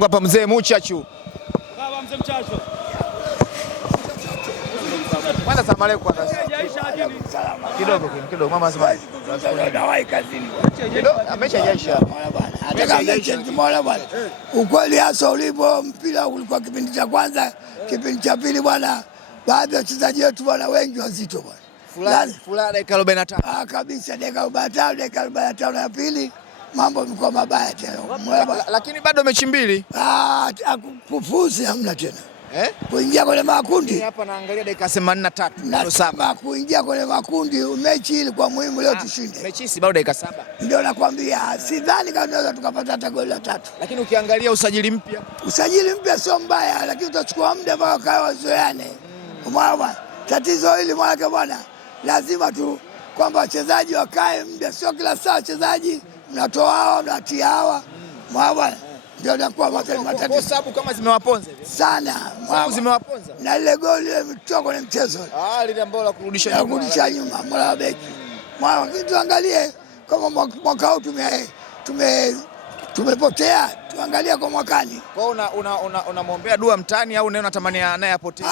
Hapa mzee Muchachu. Baba mzee Mchachu. Kwanza salamu alaykum kwanza. Kidogo mama asemaje? Dawai kazini. Ameshajaisha. Nataka mechi tumeona bwana. Ukweli hasa ulipo mpira ulikuwa kipindi cha kwanza, kipindi cha pili bwana. Baadhi ya wachezaji wetu bwana wengi wazito bwana. Fulani dakika 45. Kabisa dakika 45, dakika 45 ya pili mambo yamekuwa mabaya tena. Lakini bado mechi mbili. Kufuzi hamna tena. Kuingia kwenye makundi. Hapa naangalia dakika 83. Nasema kuingia kwenye makundi mechi ilikuwa muhimu leo tushinde. Mechi si bado dakika 7. Ndio nakwambia sidhani kama tunaweza tukapata hata goli la 3. Lakini ukiangalia usajili mpya sio mbaya, lakini utachukua muda mpaka kae wazoeane. Umeona tatizo hili mwaka bwana, lazima tu kwamba wachezaji wakae muda, sio kila saa wachezaji mnatoa hawa mnatia hawa. Umeona ndio nakuwa matatizo kwa sababu kama zimewaponza hivi sana, zimewaponza na ile goli ile mtoka kwenye mchezo lile ambalo la kurudisha nyuma mola beki. Kitu angalie kama mwaka huu tumepotea, tuangalie kwa mwakani. Kwa unamwombea dua mtani au unatamani naye apotee?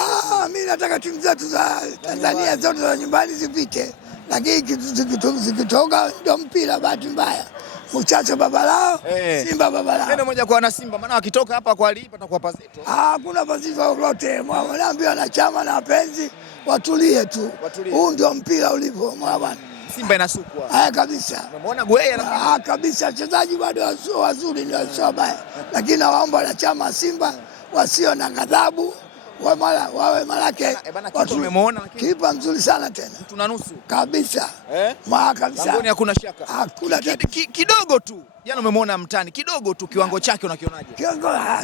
Mimi nataka timu zetu za Tanzania zote za nyumbani zipite, lakini zikitoka ndio mpira. Bahati mbaya Muchacho baba lao, Simba baba lao. Neno moja kwa wana Simba, maana wakitoka hapa kwa alipa na kwa pazito. Hakuna pazito lolote. Mwanaambia wanachama na wapenzi watulie tu. Huu ndio mpira ulivyo bwana. Simba inasukwa. Kabisa. Unamwona Gueye na kabisa wachezaji bado wazuri ni wabaya. Lakini nawaomba wanachama Simba wasio na ghadhabu. Wawe malake kipa mzuri sana tena. Tuna nusu. Kabisa. Kabisa. Langoni hakuna shaka. Hakuna kidogo tu. Jana umemwona mtani kidogo tu, kiwango chake unakionaje?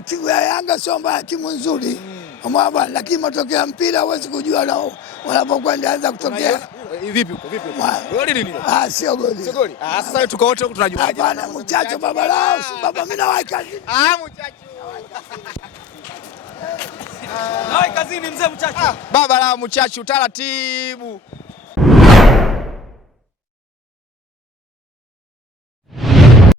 Timu ya Yanga sio mbaya, timu nzuri. Umeona lakini matokeo ya mpira huwezi kujua nao wanapokwenda anza kutokea. Vipi huko? Goli nini? Sio goli. Sio goli. Sasa tuko wote huko tunajuaje? Hapana, Muchacho baba lao, baba mimi na waikazi. Muchacho. Hai kazini mzee Mchachu. Baba la Muchachu taratibu.